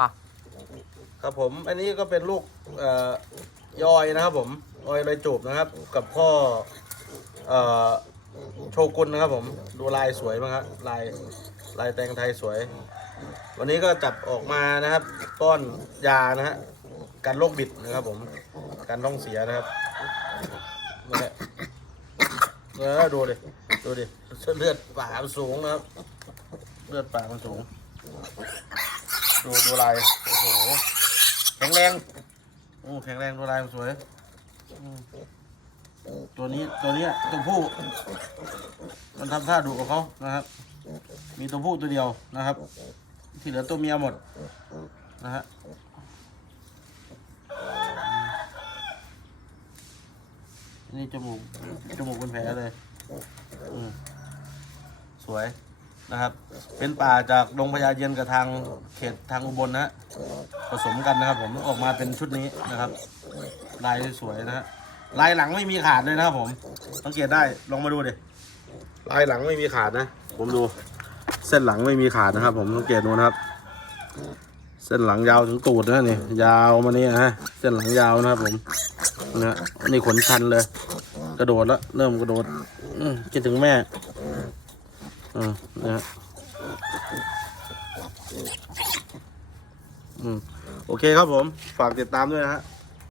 อะครับผมอันนี้ก็เป็นลูกเอ่อยอยนะครับผมยอยใบจูบนะครับ กับพ่อเอ่อโชกุนนะครับผมดูลายสวยมากครับลายลายแตงไทยสวย วันนี้ก็จับออกมานะครับป้อนยานะฮะกันโรคบิดนะครับผมกันท้องเสียนะครับนี่แหละเออดูดิดูดิเลือดป่ามันสูงนะครับ เลือดป่ามันสูง ดูดูลายโอ้โหแข็งแรงโอ้แข็งแรงดูลายมันสวยอืมตัวนี้ตัวเนี้ยตัวผู้ มันทำท่าดุกับเขานะครับ มีตัวผู้ตัวเดียวนะครับ ที่เหลือตัวเมียหมดนะฮะนี่จมูกจมูกเป็นแผลเลยสวย นะครับ เป็นป่าจากดงพญาเย็นกับทางเขตทางอุบลนะฮะผสมกันนะครับผมออกมาเป็นชุดนี้นะครับ ลายสวยนะฮะลายหลังไม่มีขาดเลยนะครับผมสังเกตได้ลองมาดูดิลายหลังไม่มีขาดนะ ผมดู เส้นหลังไม่มีขาดนะครับ ผมสังเกตดูนะครับ เส้นหลังยาวถึงตูดนะนี่ยาวมานี่นะฮะเส้นหลังยาวนะครับผมนะนี่ขนชันเลย กระโดดแล้วเริ่มกระโดดอืคิดถึงแม่ อืมนะฮะอืมโอเคครับผม ฝากติดตามด้วยนะฮะ